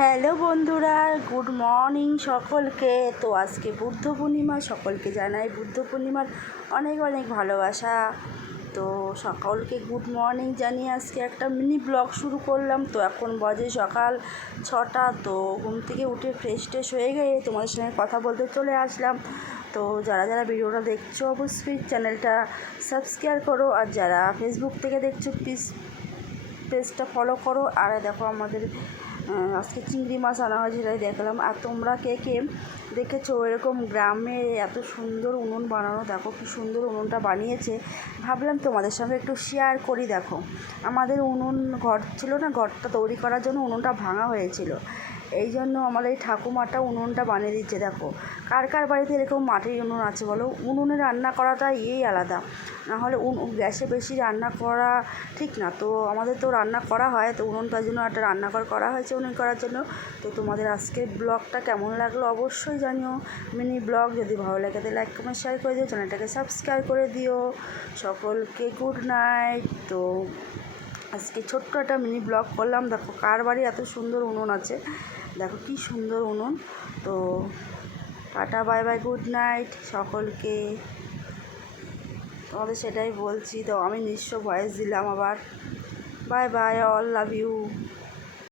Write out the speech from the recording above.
Hello বন্ধুরা, good morning সকলকে। তো আজকে বুদ্ধ পূর্ণিমা, সকলকে জানাই বুদ্ধ পূর্ণিমার অনেক অনেক ভালোবাসা। তো সকলকে গুড মর্নিং জানিয়ে আজকে একটা মিনি ব্লগ শুরু করলাম। তো এখন বাজে সকাল 6টা। তো ঘুম থেকে উঠে ফ্রেশ ট্রেশ হয়ে গিয়ে তোমাদের সঙ্গে কথা বলতে চলে আসলাম। তো যারা যারা ভিডিওটা দেখছো অবশ্যই চ্যানেলটা সাবস্ক্রাইব করো, আর যারা ফেসবুক থেকে দেখছো প্লিজ পেজটা ফলো করো। আর দেখো আমাদের আজকে চিংড়ি মাছ আনা হয়েছে, সেটাই দেখলাম। আর তোমরা কে কে দেখেছো এরকম গ্রামে এত সুন্দর উনুন বানানো? দেখো কি সুন্দর উনুনটা বানিয়েছে, ভাবলাম তোমাদের সঙ্গে একটু শেয়ার করি। দেখো আমাদের উনুন ঘর ছিল না, ঘরটা তৈরি করার জন্য উনুনটা ভাঙা হয়েছিল, এই জন্য আমার এই ঠাকুমাটা উনুনটা বানিয়ে দিচ্ছে। দেখো কার কার বাড়িতে এরকম মাটির উনুন আছে বলো? উনুনে রান্না করাটা আলাদা, নাহলে গ্যাসে বেশি রান্না করা ঠিক না। তো আমাদের তো রান্না করা হয়, তো উনুনটার জন্য একটা রান্নাঘর করা হয়েছে উনুন করার জন্য। তো তোমাদের আজকের ব্লগটা কেমন লাগলো অবশ্যই জানিও। মিনি ব্লগ যদি ভালো লাগে তাহলে লাইক কমেন্ট শেয়ার করে দিও, চ্যানেলটাকে সাবস্ক্রাইব করে দিও। সকলকে গুড নাইট। তো আজকে ছোট্ট একটা মিনি ব্লগ করলাম। দেখো কার বাড়ি এত সুন্দর উনুন আছে, দেখো কি সুন্দর উনুন। তো tata, bye bye, good night সকলকে। তোমাদের সেটাই বলছি। তো আমি নিশ্চয় ভয়েস দিলাম আবার। Bye bye, all love you.